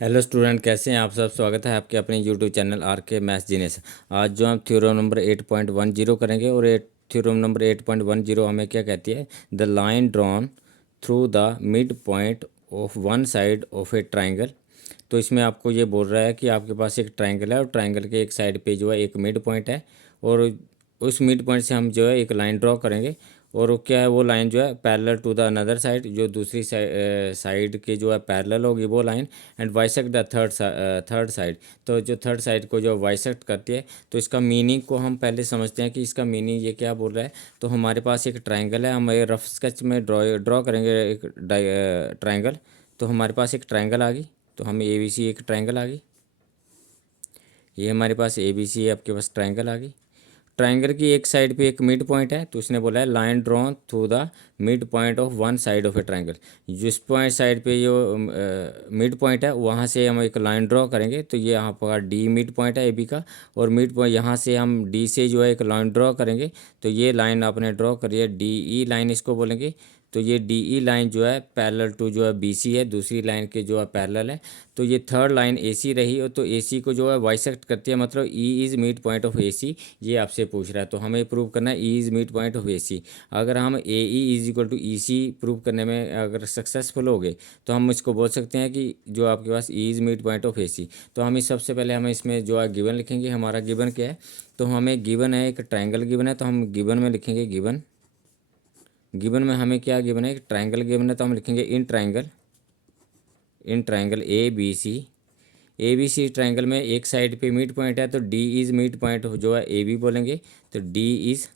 Hello student, कैसे हैं आप सब। स्वागत है आपके अपने यूट्यूब चैनल आर के मैथ्स जीनियस। आज जो हम थ्योरम नंबर 8.10 करेंगे और थ्योरम नंबर 8.10 हमें क्या कहती है। The line drawn through the mid point of one side of A triangle. तो इसमें आपको ये बोल रहा है कि आपके पास एक ट्राइंगल है और ट्राइंगल के एक साइड पे जो है एक मिड पॉइंट है और उस मिड पॉइंट से हम जो है एक लाइन ड्रॉ करेंगे और वो क्या है, वो लाइन जो है parallel to the another side, जो दूसरी साइड के जो है पैरेलल होगी वो line, and bisect the third side. तो जो थर्ड साइड को जो बाइसेक्ट करती है, तो इसका मीनिंग को हम पहले समझते हैं कि इसका मीनिंग ये क्या बोल रहा है। तो हमारे पास एक ट्राइंगल है, हम रफ स्केच में ड्रॉ करेंगे एक ट्राइंगल। तो हमारे पास एक ट्राइंगल आ गई, तो हमें ए बी सी एक ट्राइंगल आ गई। ये हमारे पास ए बी सी आपके पास ट्राइंगल आ गई। ट्राइंगल की एक साइड पे एक मिड पॉइंट है, तो उसने बोला है line drawn through the mid point of one side of A triangle. जिस पॉइंट साइड पे जो मिड पॉइंट है वहाँ से हम एक लाइन ड्रॉ करेंगे। तो ये यहाँ पर डी मिड पॉइंट है ए बी का, और मिड पॉइंट यहाँ से हम डी से जो है एक लाइन ड्रॉ करेंगे। तो ये लाइन आपने ड्रॉ करिए, डी ई लाइन इसको बोलेंगे। तो ये डी ई लाइन जो है पैरेलल टू जो है बी सी है, दूसरी लाइन के जो है पैरेलल है। तो ये थर्ड लाइन ए सी रही, और तो ए सी को जो है बाइसेक्ट करती है, मतलब ई is mid point of A सी। ये आपसे पूछ रहा है, तो हमें प्रूव करना है E is mid point of A C. अगर हम A E is equal to E C prove करने में अगर सक्सेसफुल हो गए, तो हम इसको बोल सकते हैं कि जो आपके पास ई is mid point of A सी। तो हम सबसे पहले हमें इसमें जो है गिवन लिखेंगे। हमारा गिवन क्या है, तो हमें गिवन है एक ट्राइंगल गिवन है, तो हम गिवन में लिखेंगे गिवन। गिवन में हमें क्या गिवन है, एक ट्राइंगल गिवन है, तो हम लिखेंगे in triangle A B C. A B C triangle में एक साइड पे मिड पॉइंट है, तो डी इज़ मिड पॉइंट जो है ए बी बोलेंगे। तो D is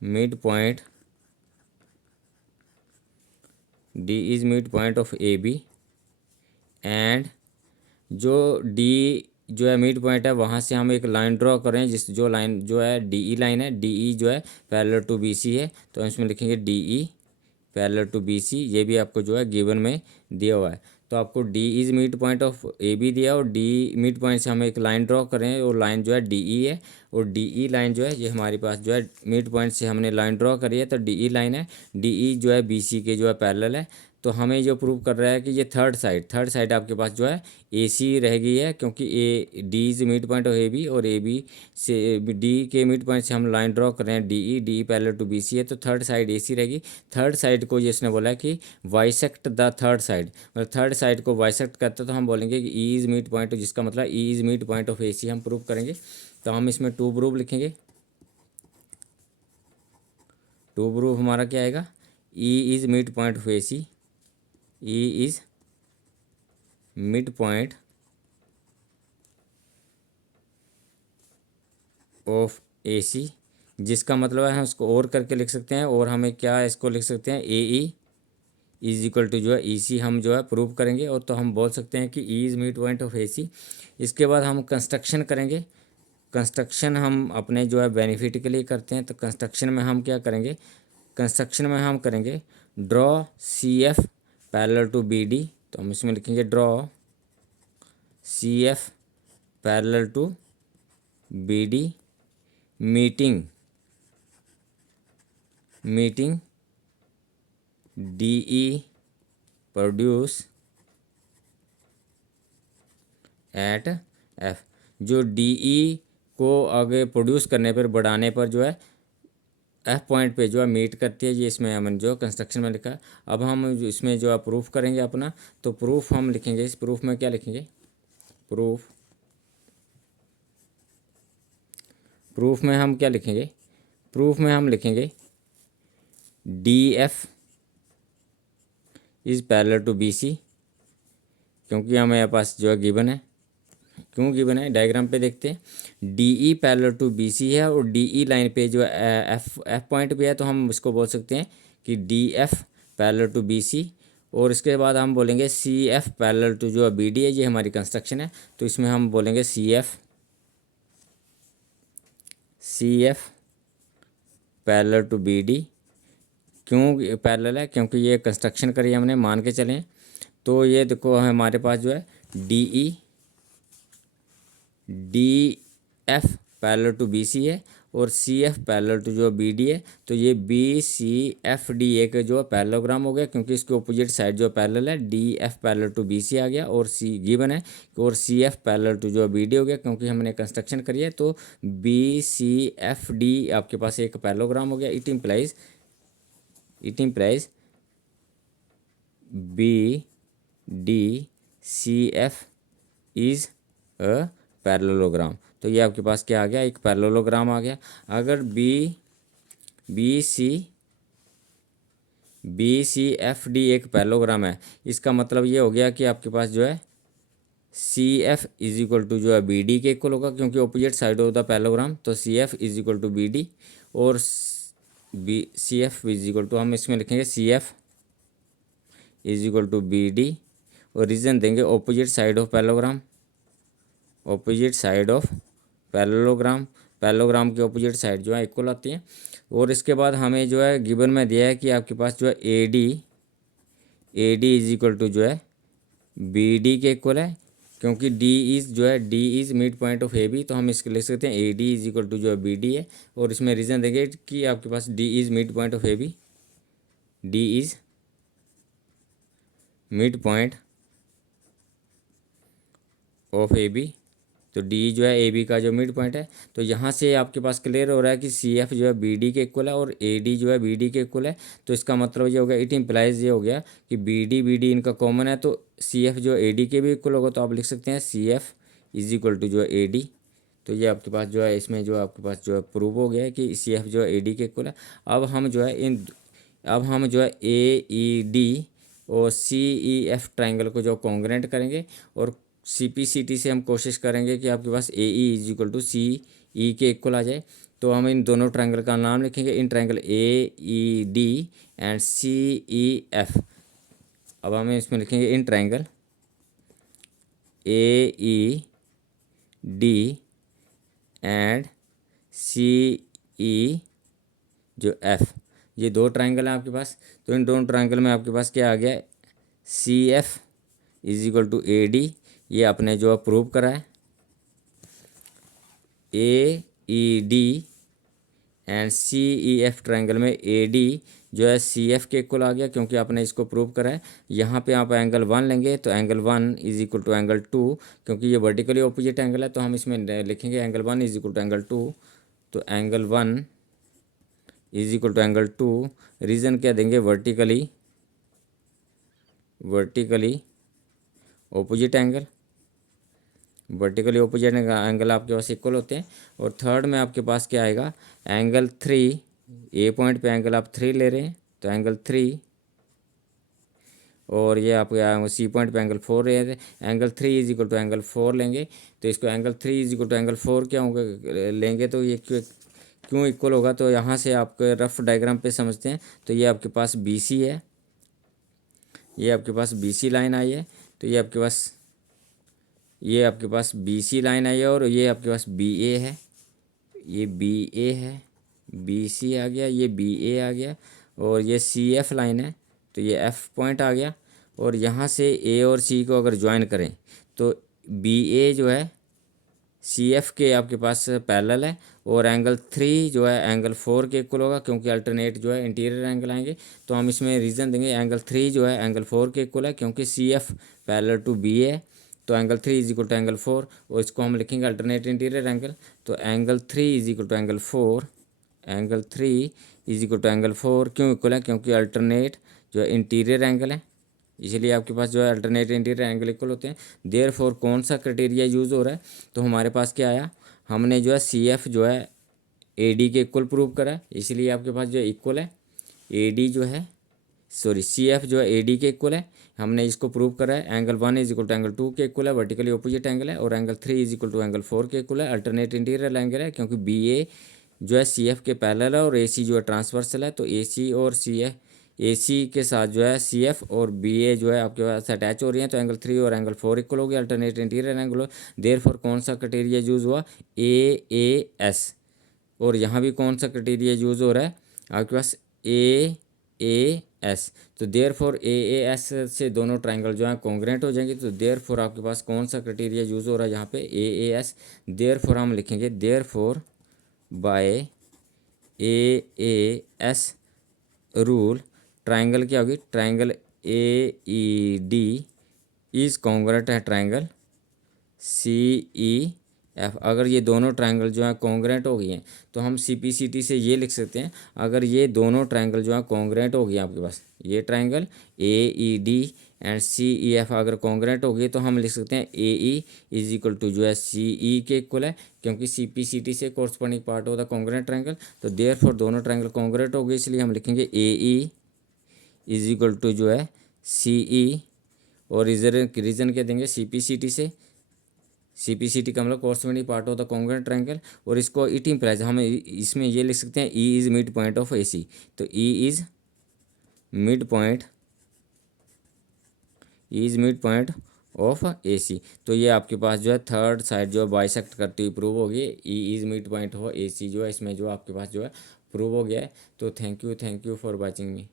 mid point, of is mid point of ए बी। एंड जो डी जो है मिड पॉइंट है वहाँ से हम एक लाइन ड्रॉ करें, जिस जो लाइन जो है डी ई लाइन है, डी ई जो है पैरेलल टू बी सी है, तो हम इसमें लिखेंगे D E parallel to B C. ये भी आपको जो है गिवन में दिया हुआ है। तो आपको D is mid point of A B दिया, और डी मिड पॉइंट से हम एक लाइन ड्रॉ करें, और लाइन जो है डी ई है, और डी ई लाइन जो है ये हमारे पास जो है मिड पॉइंट से हमने लाइन ड्रॉ करी है, तो डी ई लाइन है। डी ई जो है बी सी के जो है पैरेलल है। तो हमें जो प्रूव कर रहा है कि ये थर्ड साइड आपके पास जो है ए सी रह गई है, क्योंकि A D is mid point of A B, और ए बी से डी के मिड पॉइंट से हम लाइन ड्रॉ कर रहे हैं D E parallel to B C है, तो थर्ड साइड ए सी रहेगी। थर्ड साइड को ये इसने बोला है कि वाइसेक्ट द थर्ड साइड, मतलब थर्ड साइड को वाइसेक्ट करते तो हम बोलेंगे कि ई इज मिड पॉइंट, जिसका मतलब E is mid point of A C हम प्रूव करेंगे। तो हम इसमें टू प्रूफ लिखेंगे। टू प्रूफ हमारा क्या आएगा, E is mid point of A C, E is mid point of A C, जिसका मतलब है हम उसको और करके लिख सकते हैं, और हमें क्या इसको लिख सकते हैं ए ई इज इक्वल टू जो है ई सी हम जो है प्रूव करेंगे। और तो हम बोल सकते हैं कि ई is mid point of A सी। इसके बाद हम कंस्ट्रक्शन करेंगे। कंस्ट्रक्शन हम अपने जो है बेनिफिट के लिए करते हैं, तो कंस्ट्रक्शन में हम क्या करेंगे, कंस्ट्रक्शन में हम करेंगे draw C F parallel to B D. तो हम इसमें लिखेंगे draw C F parallel to B D meeting D E produce at F. जो डी ई को आगे प्रोड्यूस करने पर, बढ़ाने पर जो है एफ पॉइंट पे जो है मीट करती है, ये इसमें हमने जो कंस्ट्रक्शन में लिखा है। अब हम इसमें जो है प्रूफ करेंगे अपना। तो प्रूफ हम लिखेंगे, इस प्रूफ में क्या लिखेंगे, प्रूफ में हम क्या लिखेंगे, प्रूफ में हम लिखेंगे D F is parallel to B C, क्योंकि हमारे पास जो है गिवन है। क्यों गिवन है, डायग्राम पे देखते हैं। D E parallel to B C है, और डी ई लाइन पे जो एफ पॉइंट पे है, तो हम इसको बोल सकते हैं कि D F parallel to B C. और इसके बाद हम बोलेंगे सी एफ पैरेलल टू जो बी डी है, ये हमारी कंस्ट्रक्शन है। तो इसमें हम बोलेंगे C F parallel to B D. क्यों पैरेलल है, क्योंकि ये कंस्ट्रक्शन करी हमने, मान के चलें। तो ये देखो हमारे पास जो है D F parallel to B C है, और सी एफ पैरेलल टू जो बी डी है, तो ये बी सी एफ डी एक जो पैरेललोग्राम हो गया, क्योंकि इसके ऑपोजिट साइड जो पैरेलल है, D F parallel to B C आ गया, और सी गिवन है, और सी एफ पैरेलल टू जो बी डी हो गया, क्योंकि हमने कंस्ट्रक्शन करी है, तो बी सी एफ डी आपके पास एक पैरेललोग्राम हो गया। It implies B D C F is a parallelogram. तो ये आपके पास क्या आ गया, एक पैरेललोग्राम आ गया। अगर बी सी एफ डी एक पैरेललोग्राम है, इसका मतलब ये हो गया कि आपके पास जो है C F is equal to जो है बी डी के इक्वल होगा, क्योंकि opposite side of the parallelogram, तो C F is equal to B D, और B C F is equal to, हम इसमें लिखेंगे C F is equal to B D, और रीजन देंगे opposite side of parallelogram, opposite side of parallelogram, parallelogram की opposite side जो है equal आती है। और इसके बाद हमें जो है गिवन में दिया है कि आपके पास जो है A D is equal to जो है बी डी के इक्वल है, क्योंकि D is mid point of A B, तो हम इसके लिख सकते हैं A D is equal to जो है बी डी है, और इसमें रीज़न देंगे कि आपके पास D is mid point of A B, D is mid point of A B, तो डी जो है ए बी का जो मिड पॉइंट है। तो यहाँ से आपके पास क्लियर हो रहा है कि सी एफ जो है बी डी के इक्वल है और ए डी जो है बी डी के इक्वल है। तो इसका मतलब ये हो गया, इट इम्प्लाइज ये हो गया कि बी डी इनका कॉमन है, तो सी एफ जो ए डी के भी इक्वल होगा, तो आप लिख सकते हैं C F is equal to जो है ए डी। तो ये आपके पास जो है इसमें जो आपके पास जो है प्रूव हो गया है कि सी एफ जो है ए डी के इक्वल है। अब हम जो है ए ई डी और सी ई एफ ट्राइंगल को जो कॉन्ग्रेंट करेंगे, और सी पी सी टी से हम कोशिश करेंगे कि आपके पास ए ई इज इक्वल टू सी ई के इक्वल आ जाए। तो हम इन दोनों ट्राइंगल का नाम लिखेंगे, in triangle A E D and C E F. अब हम इसमें लिखेंगे in triangle A E D and C E जो एफ, ये दो ट्राइंगल हैं आपके पास। तो इन दोनों ट्राइंगल में आपके पास क्या आ गया, C F is equal to A D, ये आपने जो प्रूव करा है। A E D and C E F triangle में ए डी जो है सी एफ के इक्वल आ गया, क्योंकि आपने इसको प्रूव करा है। यहाँ पे आप एंगल 1 लेंगे, तो angle 1 is equal to angle 2, क्योंकि ये वर्टिकली ऑपोजिट एंगल है, तो हम इसमें लिखेंगे angle 1 is equal to angle 2। तो angle 1 is equal to angle 2, reason क्या देंगे, vertically opposite angle, vertically opposite angle आपके पास इक्वल होते हैं। और थर्ड में आपके पास क्या आएगा, एंगल 3, ए पॉइंट पे एंगल आप 3 ले रहे हैं, तो एंगल 3, और ये आपके सी पॉइंट पे एंगल 4 रहे थे, angle 3 is equal to angle 4 लेंगे। तो इसको angle 3 is equal to angle 4 क्या होगा लेंगे, तो ये क्यों इक्वल होगा, तो यहाँ से आपके रफ डायग्राम पे समझते हैं। तो ये आपके पास बी सी है, ये आपके पास बी सी लाइन आई है, तो ये आपके पास बी सी लाइन आई है, और ये आपके पास बी ए है, ये बी ए है, बी सी आ गया, ये बी ए आ गया, और ये सी एफ लाइन है, तो ये एफ पॉइंट आ गया। और यहाँ से ए और सी को अगर ज्वाइन करें, तो बी ए जो है सी एफ के आपके पास पैरेलल है, और एंगल 3 जो है एंगल 4 के इक्वल होगा, क्योंकि अल्टरनेट जो है इंटीरियर एंगल आएंगे। तो हम इसमें रीज़न देंगे एंगल 3 जो है एंगल 4 के इक्वल है, क्योंकि C F parallel to B है, तो angle 3 is equal to angle 4, और इसको हम लिखेंगे अल्टरनेट इंटीरियर एंगल। तो angle 3 is equal to angle 4, angle 3 is equal to angle 4 क्यों इक्वल है, क्योंकि अल्टरनेट जो है इंटीरियर एंगल है, इसलिए आपके पास जो है अल्टरनेट इंटीरियर एंगल इक्वल होते हैं। देयरफॉर कौन सा क्राइटेरिया यूज़ हो रहा है, तो हमारे पास क्या आया, हमने जो है सी एफ जो है ए डी के इक्वल प्रूव करा है, इसलिए आपके पास जो है इक्वल है ए डी जो है सी एफ जो है ए डी के इक्वल है, हमने इसको प्रूव करा है। Angle 1 is equal to angle 2 के इक्वल है, वर्टिकली ऑपोजिट एंगल है, और angle 3 is equal to angle 4 के इक्वल है, अल्टरनेट इंटीरियर एंगल है, क्योंकि बी ए जो है सी एफ के पैरेलल है, और ए सी जो है ट्रांसवर्सल है। तो ए सी और सी एफ, ए सी के साथ जो है सी एफ और बी ए जो है आपके पास अटैच हो रही हैं, तो एंगल 3 और एंगल 4 इक्वल हो गया, अल्टरनेट इंटीरियर एंगल। देयरफॉर कौन सा क्राइटेरिया यूज़ हुआ, ए एस, और यहाँ भी कौन सा क्राइटेरिया यूज़ हो रहा है आपके पास, ए एस। तो देयरफॉर ए एस से दोनों ट्राइंगल जो है कॉन्ग्रेंट हो जाएंगे। तो देयरफॉर आपके पास कौन सा क्राइटेरिया यूज़ हो रहा है यहाँ पे, ए एस। देयरफॉर हम लिखेंगे, therefore by AAS rule triangle क्या होगी, ट्राइंगल AED इज कॉन्ग्रुएंट है ट्राइंगल CEF। अगर ये दोनों ट्राइंगल जो है कॉन्ग्रुएंट हो गई हैं तो हम CPCT से ये लिख सकते हैं, अगर ये दोनों ट्राइंगल जो है कॉन्ग्रुएंट हो गई हैं आपके पास, ये ट्राइंगल AED एंड CEF अगर कॉन्ग्रुएंट हो गई तो हम लिख सकते हैं AE इज इक्वल टू जो है CE के इक्वल है, क्योंकि CPCT से कोर्सपोंडिंग पार्ट होता है कॉन्ग्रुएंट ट्राइंगल। तो देयरफॉर दोनों ट्राइंगल कॉन्ग्रुएंट हो गए, इसलिए हम लिखेंगे AE इज इक्वल टू जो है CE, और रीजन क्या देंगे CPCT से, CPCT का मतलब कोर्सपोंडिंग पार्ट होता है कॉन्ग्रुएंट ट्राइंगल। और इसको इट इम्प्लाइज हम इसमें ये लिख सकते हैं E is mid point of AC, तो E is mid point of AC। तो ये आपके पास जो है थर्ड साइड जो है बाइसेक्ट करती हुई प्रूव होगी, E is mid point of AC जो है इसमें जो आपके पास जो है प्रूव हो गया है। तो thank you for watching me.